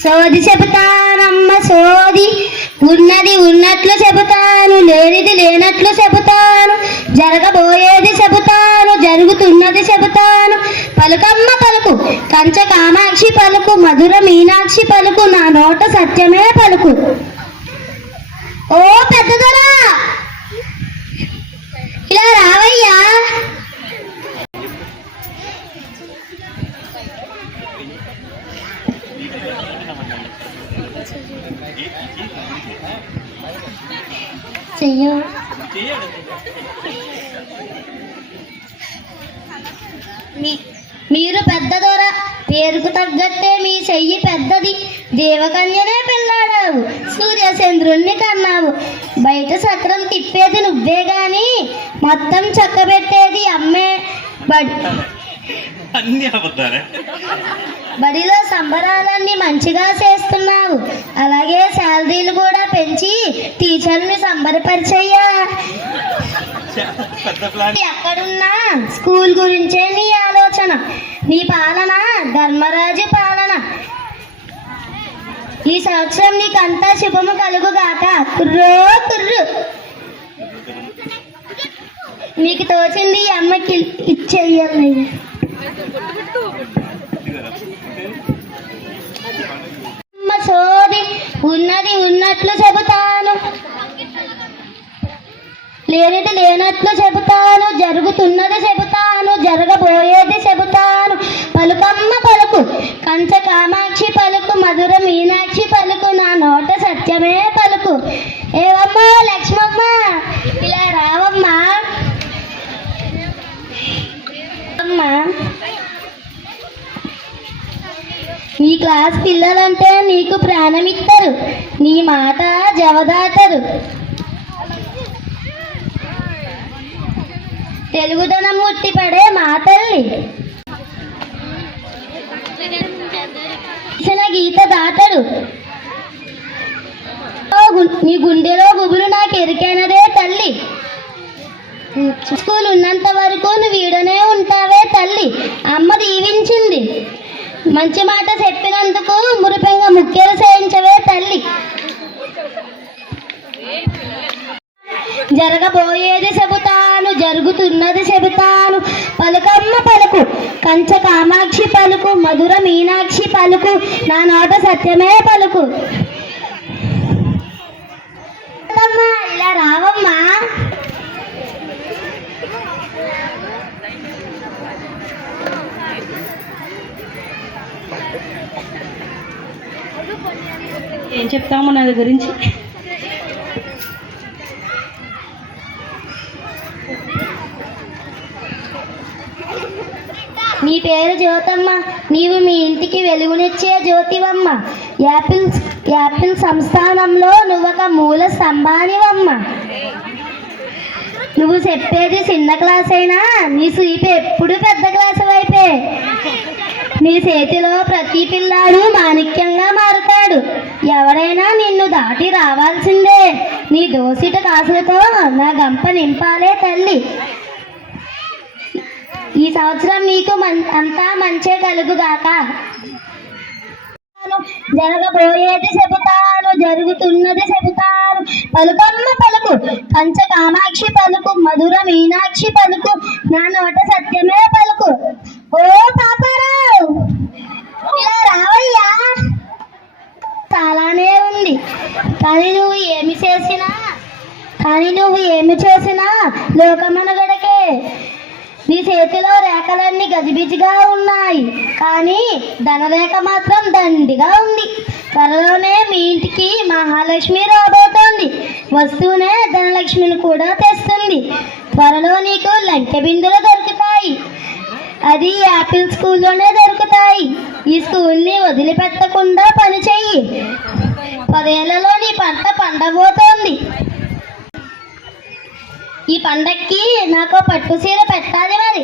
సోది చెబుతానమ్మ సోది, ఉన్నది ఉన్నట్లు చెబుతాను, లేనిది లేనట్లు చెబుతాను, జరగబోయేది చెబుతాను, జరుగుతున్నది చెబుతాను. పలుకమ్మ పలుకు, కంచ కామాక్షి పలుకు, మధుర మీనాక్షి పలుకు, నా నోట సత్యమే పలుకు. ఓ పెద్దదొరా, ఇలా రావయ్యా. మీరు పెద్దదొర, పేరుకు తగ్గట్టే మీ చెయ్యి పెద్దది. దేవకన్యనే పెళ్ళాడావు, సూర్యచంద్రుణ్ణి కన్నావు. బయట చక్రం తిప్పేది నువ్వే గాని మొత్తం చక్కబెట్టేది అమ్మే. బడిలో సంబరాలన్నీ మంచిగా చేస్తున్నావు, అలాగే శాలరీలు కూడా పెంచి టీచర్ని సంబరపరిచయ్యా. ఎక్కడున్నా స్కూల్ గురించే నీ ఆలోచన, నీ పాలన ధర్మరాజు పాలన. ఈ సంవత్సరం నీకంతా శుభము కలుగుగాక. కుర్రో కుర్రు, నీకు తోచింది ఈ అమ్మకి ఇచ్చేయాలి. సోది, ఉన్నది ఉన్నట్లు చెబుతాను, లేనిది లేనట్లు చెబుతాను, జరుగుతున్నది చెబుతాను, జరగబోయేది చెబుతాను. పలుకమ్మ పలుకు, కంచ కామాక్షి పలుకు, మధుర మీనాక్షి పలుకు, నా నోట సత్యమే పలుకు. ఏవమ్మా లక్ష్మమ్మ, ఇలా రావమ్మా. అమ్మా, నీ క్లాస్ పిల్లలంటే నీకు ప్రాణమిస్తారు, నీ మాట జవదాటరు. తెలుగుదనం ముట్టిపడే మా తల్లి, గీత దాటడు. నీ గుండెలో గుబులు నాకు ఎరికైనదే తల్లి. స్కూల్ ఉన్నంత వరకు నువ్వు వీడనే ఉంటావే తల్లి. అమ్మ దీవించింది, మంచి మాట చెప్పినందుకు మురిపెంగా ముఖ్యలు చేయించవే తల్లి. జరగబోయేది చెబుతాను, జరుగుతున్నది చెబుతాను. పలుకమ్మ పలుకు, కంచ కామాక్షి పలుకు, మధుర మీనాక్షి పలుకు, నా నోట సత్యమే పలుకు. ఇలా రావమ్మా. ఏం చెప్తాము నా గురించి? నీ పేరు జ్యోతమ్మ, నీవు మీ ఇంటికి వెలుగునిచ్చే జ్యోతివమ్మ. యాపిల్ సంస్థానంలో నువ్వొక మూల స్తంభానివమ్మ. నువ్వు చెప్పేది చిన్న క్లాస్ అయినా నీ సూపు ఎప్పుడు పెద్ద క్లాసు వైపే. నీ చేతిలో ప్రతి పిల్లాడు మాణిక్యంగా మారుతాడు. ఎవరైనా నిన్ను దాటి రావాల్సిందే. నీ దోసిట కాసులతో నా గంప నింపాలే తల్లి. ఈ సంవత్సరం నీకు అంతా మంచే కలుగుగాక. జరగబోయేది చెబుతాను, జరుగుతున్నది చెబుతాను. పలుకమ్మ పలుకు, కంచ కామాక్షి పలుకు, మధుర మీనాక్షి పలుకు, నా నోట సత్యమే పలుకు. ఓ పాపారావు, ఇలా రావయ్యా. చాలానే ఉంది, కానీ నువ్వు ఏమి చేసినా లోకమనగడకే. నీ చేతిలో రేఖలన్నీ గజిబిజిగా ఉన్నాయి, కానీ ధనరేఖ మాత్రం దండిగా ఉంది. త్వరలోనే మీ ఇంటికి మహాలక్ష్మి రాబోతోంది. వస్తూనే ధనలక్ష్మిని కూడా తెస్తుంది. త్వరలో నీకు లంకె బిందులు దొరుకుతాయి, అది యాపిల్ స్కూల్లోనే దొరుకుతాయి. ఈ స్కూల్ని వదిలిపెట్టకుండా పనిచేయి. 10 ఏళ్లలో నీ పంట పండబోతోంది. ఈ పండక్కి నాకు పట్టు చీర పెట్టాలి మరి.